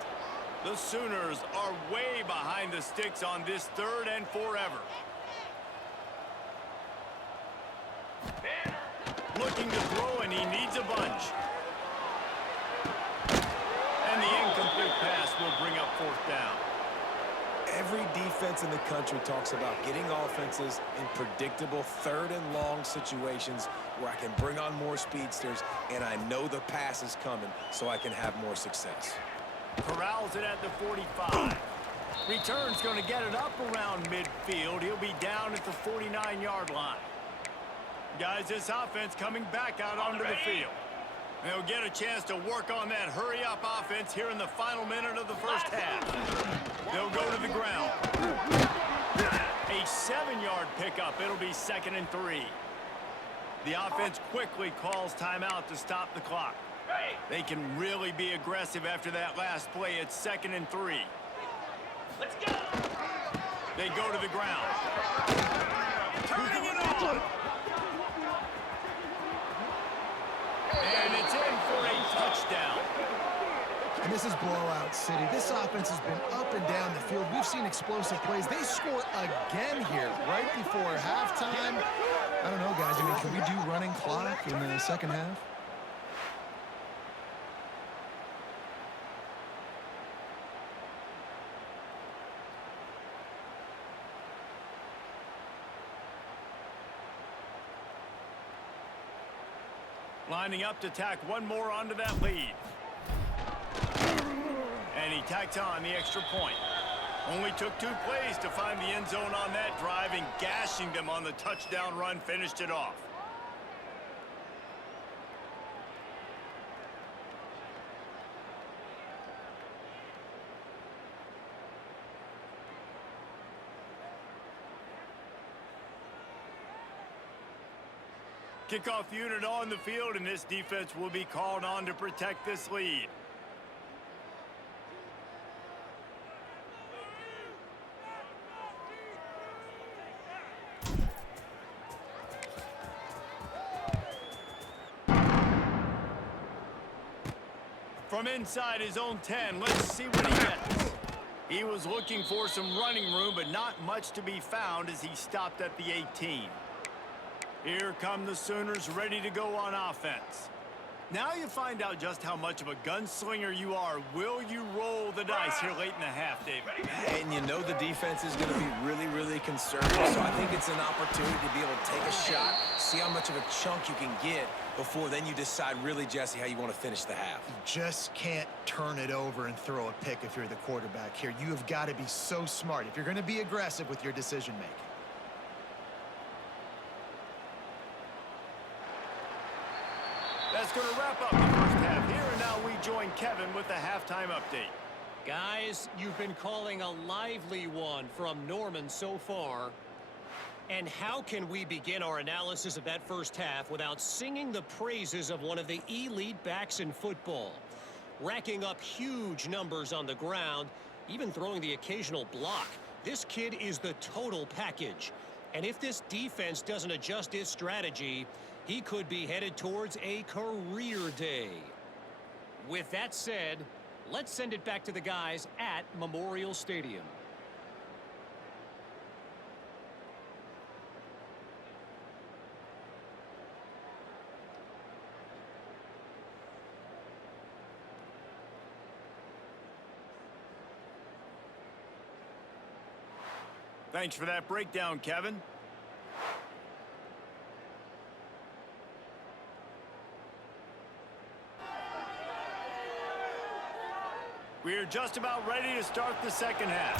The Sooners are way behind the sticks on this 3rd and forever. Looking to throw, and he needs a bunch. And the incomplete pass will bring up 4th down. Every defense in the country talks about getting offenses in predictable 3rd and long situations where I can bring on more speedsters and I know the pass is coming so I can have more success. Corrals it at the 45. Return's going to get it up around midfield. He'll be down at the 49-yard line. Guys, this offense coming back out onto the field. They'll get a chance to work on that hurry-up offense here in the final minute of the first half. They'll go to the ground. A 7-yard pickup. It'll be 2nd and 3. The offense quickly calls timeout to stop the clock. They can really be aggressive after that last play. It's 2nd and 3. Let's go. They go to the ground. Turning it on. And it's in for a touchdown. And this is blowout city. This offense has been up and down the field. We've seen explosive plays. They score again here right before halftime. I don't know, guys. I mean, can we do running clock in the second half? Lining up to tack one more onto that lead. And he tacks on the extra point. Only took 2 plays to find the end zone on that drive, and gashing them on the touchdown run finished it off. Kickoff unit on the field, and this defense will be called on to protect this lead. From inside his own 10, let's see what he gets. He was looking for some running room, but not much to be found as he stopped at the 18. Here come the Sooners ready to go on offense. Now you find out just how much of a gunslinger you are. Will you roll the dice here late in the half, David? And you know the defense is going to be really, really conservative, so I think it's an opportunity to be able to take a shot, see how much of a chunk you can get before then you decide really, Jesse, how you want to finish the half. You just can't turn it over and throw a pick if you're the quarterback here. You have got to be so smart if you're going to be aggressive with your decision-making. That's going to wrap up the first half here, and now we join Kevin with the halftime update. Guys, you've been calling a lively one from Norman so far. And how can we begin our analysis of that first half without singing the praises of one of the elite backs in football? Racking up huge numbers on the ground, even throwing the occasional block. This kid is the total package. And if this defense doesn't adjust its strategy, he could be headed towards a career day. With that said, let's send it back to the guys at Memorial Stadium. Thanks for that breakdown, Kevin. We're just about ready to start the second half.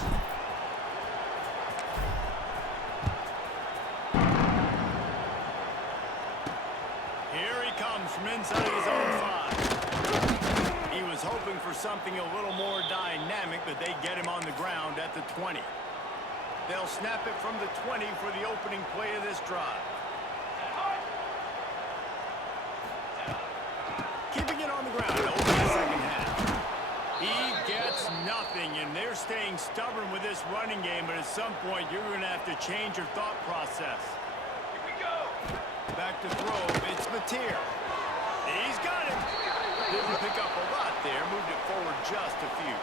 inside his own 5. He was hoping for something a little more dynamic, but they get him on the ground at the 20. They'll snap it from the 20 for the opening play of this drive. Keeping it on the ground over the second half. He gets nothing, and they're staying stubborn with this running game, but at some point you're going to have to change your thought process. Here we go. Back to throw, it's Mateer. He's got it. Didn't pick up a lot there, moved it forward just a few.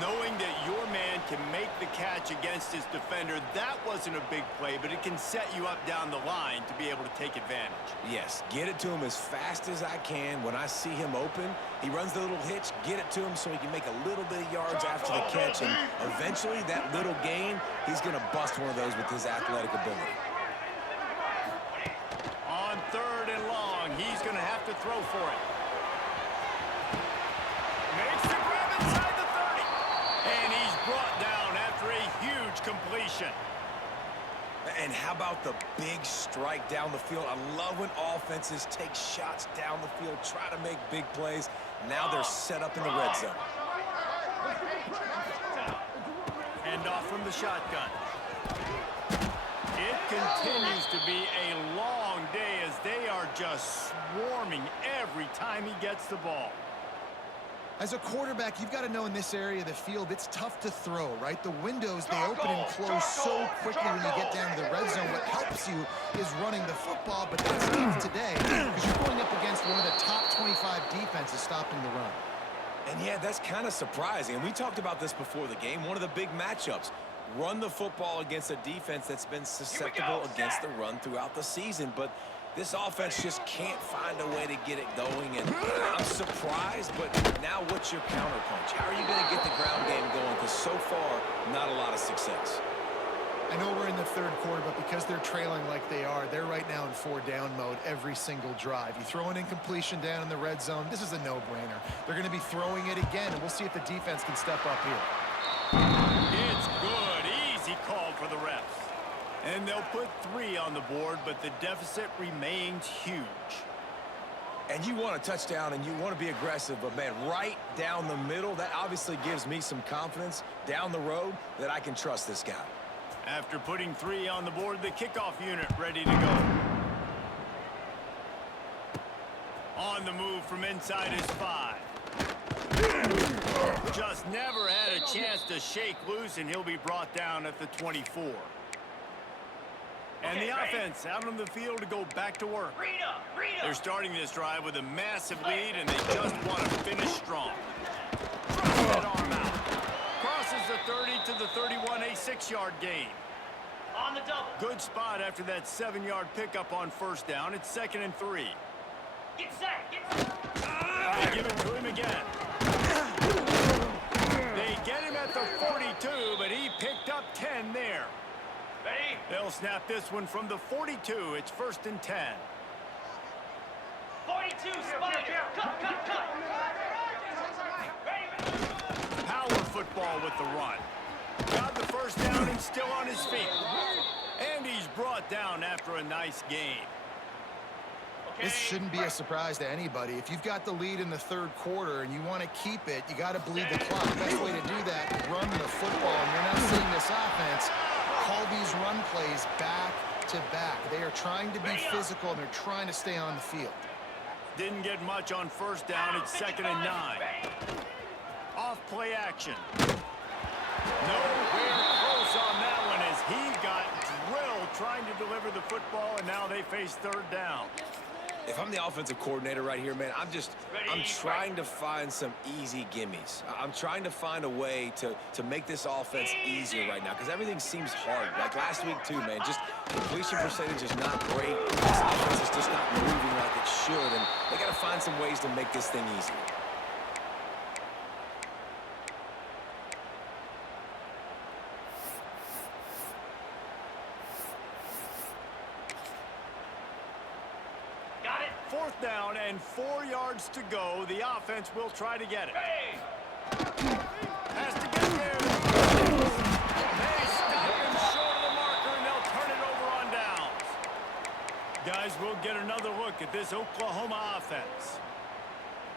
Knowing that your man can make the catch against his defender, that wasn't a big play, but it can set you up down the line to be able to take advantage. Yes, get it to him as fast as I can. When I see him open, he runs the little hitch, get it to him so he can make a little bit of yards after the catch, and eventually that little gain, he's going to bust one of those with his athletic ability. On 3rd and long, he's going to have to throw for it. Makes the grab inside the 30. And he's brought down after a huge completion. And how about the big strike down the field? I love when offenses take shots down the field, try to make big plays. Now they're set up in the red zone. Hand off from the shotgun. It continues to be a long day as they are just swarming every time he gets the ball. As a quarterback, you've got to know in this area of the field, it's tough to throw, right? The windows, they open and close so quickly when you get down to the red zone. What helps you is running the football, but that's tough today because you're going up against one of the top 25 defenses stopping the run. And yeah, that's kind of surprising. And we talked about this before the game. One of the big matchups. Run the football against a defense that's been susceptible against the run throughout the season. But this offense just can't find a way to get it going. And I'm surprised, but now what's your counterpunch? How are you going to get the ground game going? Because so far, not a lot of success. I know we're in the 3rd quarter, but because they're trailing like they are, they're right now in 4-down mode every single drive. You throw an incompletion down in the red zone, this is a no-brainer. They're going to be throwing it again, and we'll see if the defense can step up here. It's good. Easy call for the refs. And they'll put 3 on the board, but the deficit remains huge. And you want a touchdown and you want to be aggressive, but man, right down the middle, that obviously gives me some confidence down the road that I can trust this guy. After putting 3 on the board, the kickoff unit ready to go. On the move from inside his 5. Just never had a chance to shake loose, and he'll be brought down at the 24. And the offense out on the field to go back to work. They're starting this drive with a massive lead, and they just want to finish strong. Throws that arm out. Crosses the 30 to the 31, a 6-yard gain. On the double. Good spot after that 7-yard pickup on 1st down. It's 2nd and 3. Get set. Get set. They give it to him again. They get him at the 42, but he picked up 10 there. Ready? They'll snap this one from the 42. It's 1st and 10. 42, Spider. Cut. Ready. Power football with the run. Got the 1st down and still on his feet. And he's brought down after a nice gain. Okay. This shouldn't be a surprise to anybody. If you've got the lead in the 3rd quarter and you want to keep it, you got to bleed the clock. The best way to do that, run the football. And you're now seeing this offense call these run plays back to back. They are trying to be physical, and they're trying to stay on the field. Didn't get much on 1st down. It's 2nd and 9. Off play action. Nowhere close on that one as he got drilled trying to deliver the football, and now they face 3rd down. If I'm the offensive coordinator right here, man, I'm trying to find some easy gimmies. I'm trying to find a way to make this offense easier right now because everything seems hard. Like last week too, man, just completion percentage is not great. This offense is just not moving like it should, and they got to find some ways to make this thing easier. Down and 4 yards to go. The offense will try to get it. Hey. Has to get there. They stop him short of the marker, and they'll turn it over on downs. Guys, we'll get another look at this Oklahoma offense.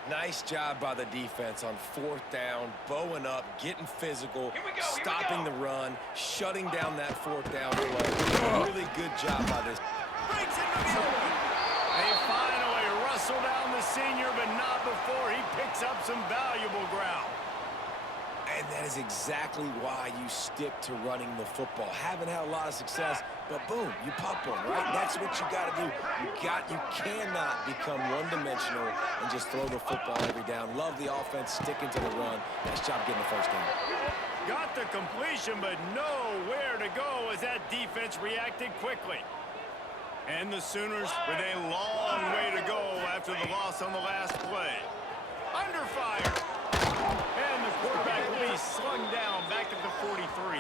Nice job by the defense on 4th down, bowing up, getting physical, stopping the run, shutting down that 4th down play. Really good job by this. Breaks into the open. They finally wrestle down the senior, but not before he picks up some valuable ground. And that is exactly why you stick to running the football. Haven't had a lot of success, but boom, you pop one, right? That's what you got to do. You cannot become one-dimensional and just throw the football every down. Love the offense, sticking to the run. Nice job getting the first down. Got the completion, but nowhere to go as that defense reacted quickly. And the Sooners with a long way to go after the loss on the last play. Under fire. And the quarterback will be slung down back at the 43.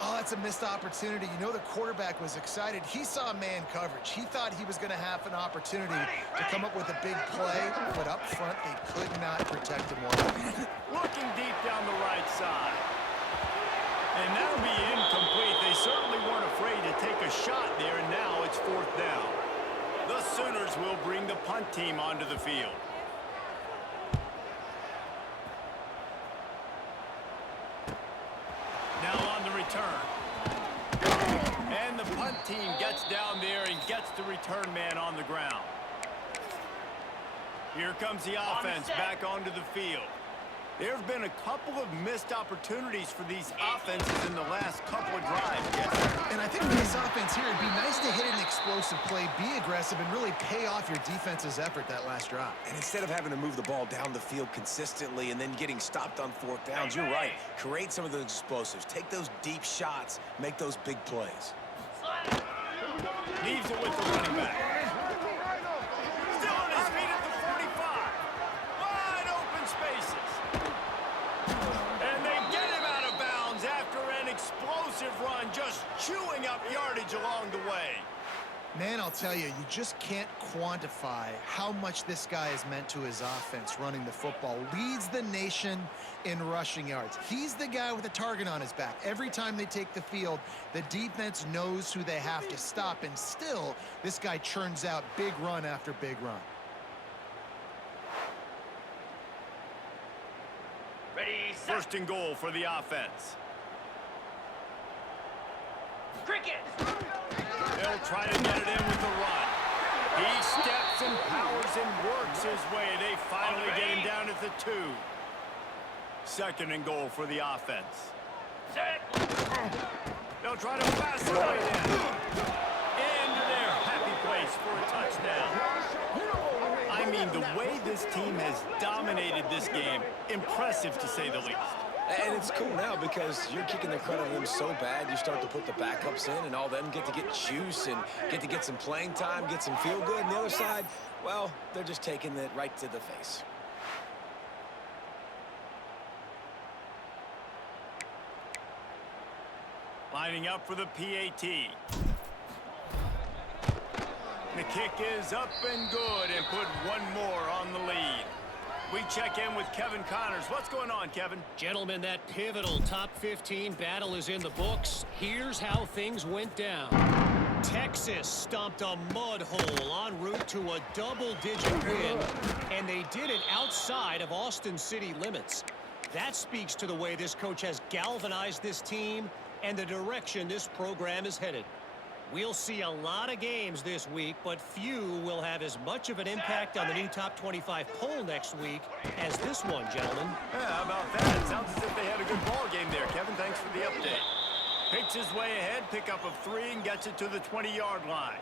Oh, that's a missed opportunity. You know the quarterback was excited. He saw man coverage. He thought he was going to have an opportunity to come up with a big play, but up front they could not protect him well. Looking deep down the right side. And that'll be incomplete. They certainly weren't afraid to take a shot there, and now it's 4th down. The Sooners will bring the punt team onto the field. Now on the return. And the punt team gets down there and gets the return man on the ground. Here comes the offense back onto the field. There have been a couple of missed opportunities for these offenses in the last couple of drives. And I think for this offense here, it'd be nice to hit an explosive play, be aggressive, and really pay off your defense's effort that last drive. And instead of having to move the ball down the field consistently and then getting stopped on 4th downs, you're right. Create some of those explosives. Take those deep shots. Make those big plays. Leaves it with the running back. Still on his feet at the 45. Wide open spaces. And they get him out of bounds after an explosive run, just chewing up yardage along the way. Man, I'll tell you, you just can't quantify how much this guy has meant to his offense running the football. Leads the nation in rushing yards. He's the guy with a target on his back. Every time they take the field, the defense knows who they have to stop, and still, this guy churns out big run after big run. Ready, set. 1st and goal for the offense. Cricket. They'll try to get it in with the run. He steps and powers and works his way. They finally get him down at the 2. 2nd and goal for the offense. Set. They'll try to pass it right in. Into their happy place for a touchdown. I mean, the way this team has dominated this game, impressive to say the least. And it's cool now because you're kicking the credit on them so bad, you start to put the backups in, and all them get to get juice and get some playing time, get some feel good. And the other side, well, they're just taking it right to the face. Lining up for the PAT. The kick is up and good and put one more on the lead. We check in with Kevin Connors. What's going on, Kevin? Gentlemen, that pivotal top 15 battle is in the books. Here's how things went down. Texas stomped a mud hole en route to a double-digit win, and they did it outside of Austin city limits. That speaks to the way this coach has galvanized this team and the direction this program is headed. We'll see a lot of games this week, but few will have as much of an impact on the new top 25 poll next week as this one, gentlemen. Yeah, how about that? It sounds as if they had a good ball game there, Kevin. Thanks for the update. Picks his way ahead, pickup of 3, and gets it to the 20-yard line.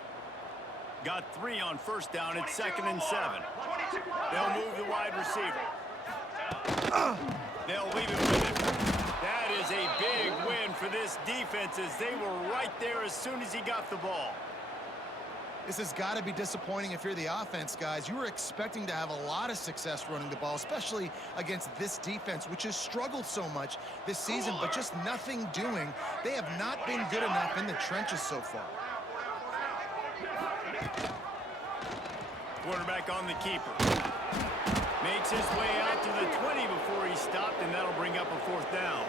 Got 3 on 1st down. It's 2nd and 7. They'll move the wide receiver. They'll leave it with him. That is a big win for this defense as they were right there as soon as he got the ball. This has got to be disappointing if you're the offense, guys. You were expecting to have a lot of success running the ball, especially against this defense, which has struggled so much this season, but just nothing doing. They have not been good enough in the trenches so far. Quarterback on the keeper. Makes his way out to the 20 before he stopped, and that'll bring up a 4th down.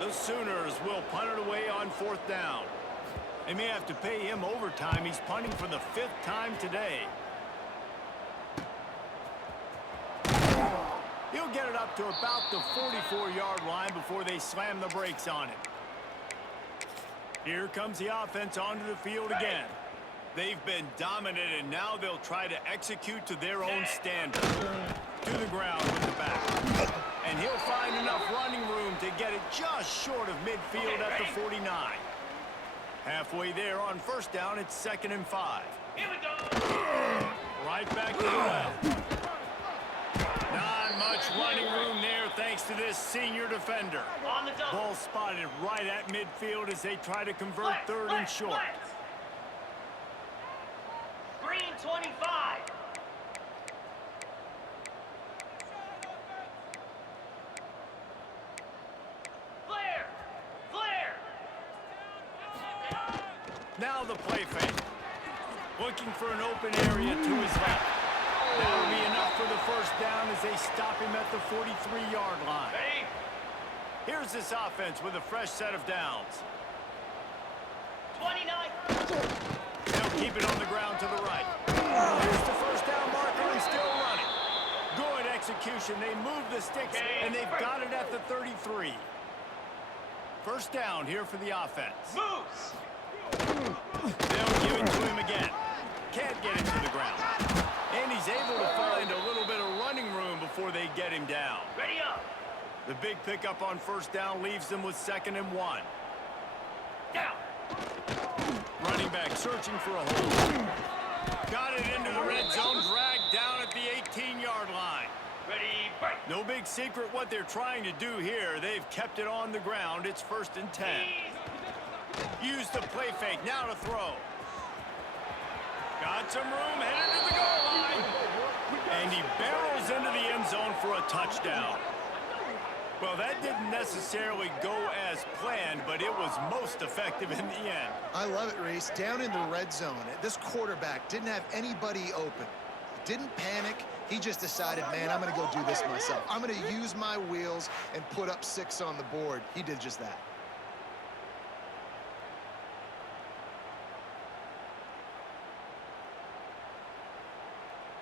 The Sooners will punt it away on 4th down. They may have to pay him overtime. He's punting for the 5th time today. He'll get it up to about the 44-yard line before they slam the brakes on him. Here comes the offense onto the field again. They've been dominant, and now they'll try to execute to their own standard. To the ground with the back. And he'll find enough running room to get it just short of midfield at the 49. Halfway there on first down, it's 2nd and 5. Here we go. Right back to the left. Not much running room there thanks to this senior defender. On the double. Ball spotted right at midfield as they try to convert 3rd and short. Green 25. Flare. Flare. Now the play fake. Looking for an open area to his left. That'll be enough for the first down as they stop him at the 43-yard line. Ready? Here's this offense with a fresh set of downs. 29. They'll keep it on the ground to the right. Here's the first down marker and still running. Good execution. They move the sticks, and they've got it at the 33. First down here for the offense. Moves. They'll give it to him again. Can't get him to the ground. And he's able to find a little bit of running room before they get him down. Ready up. The big pickup on first down leaves them with 2nd and 1. Down. Running back searching for a hole. Got it into the red zone, dragged down at the 18-yard line. Ready, break. No big secret what they're trying to do here. They've kept it on the ground. It's 1st and 10. Use the play fake, now to throw. Got some room, headed to the goal line. And he barrels into the end zone for a touchdown. Well, that didn't necessarily go as planned, but it was most effective in the end. I love it, Reese. Down in the red zone, this quarterback didn't have anybody open. Didn't panic. He just decided, man, I'm going to go do this myself. I'm going to use my wheels and put up 6 on the board. He did just that.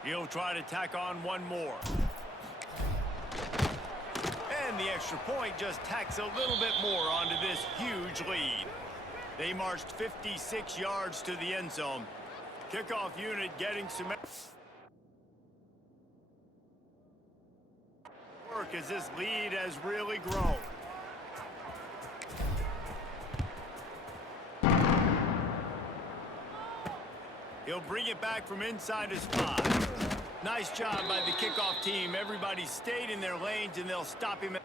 He'll try to tack on one more. And the extra point just tacks a little bit more onto this huge lead. They marched 56 yards to the end zone. Kickoff unit getting some work as this lead has really grown. He'll bring it back from inside his 5. Nice job by the kickoff team. Everybody stayed in their lanes, and they'll stop him.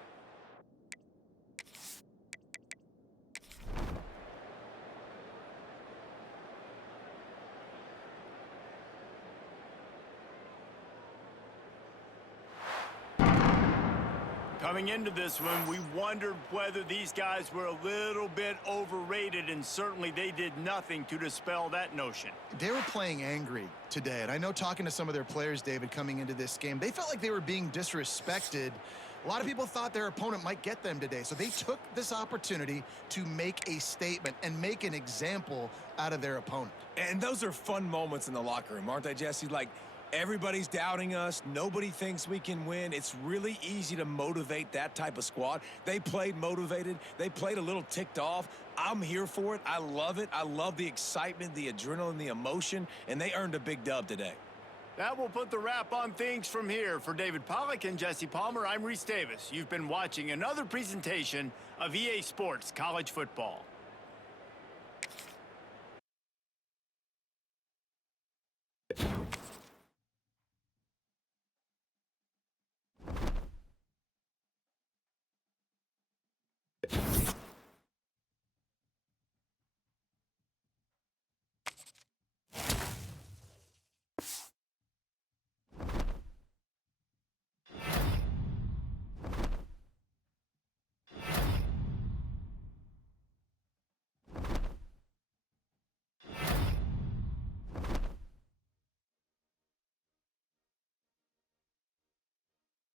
Coming into this one, we wondered whether these guys were a little bit overrated, and certainly they did nothing to dispel that notion. They were playing angry today, and I know talking to some of their players, David, coming into this game, they felt like they were being disrespected. A lot of people thought their opponent might get them today, so they took this opportunity to make a statement and make an example out of their opponent. And those are fun moments in the locker room, aren't they, Jesse? Like, everybody's doubting us. Nobody thinks we can win. It's really easy to motivate that type of squad. They played motivated. They played a little ticked off. I'm here for it. I love it. I love the excitement, the adrenaline, the emotion, and they earned a big dub today. That will put the wrap on things from here. For David Pollack and Jesse Palmer, I'm Reese Davis. You've been watching another presentation of EA Sports College Football.